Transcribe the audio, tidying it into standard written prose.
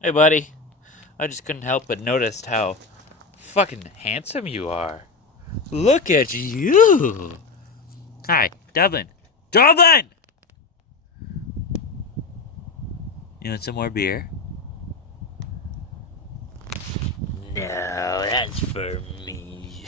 Hey, buddy. I just couldn't help but notice how fucking handsome you are. Look at you. Hi, Dublin. Dublin! You want some more beer? No, that's for me.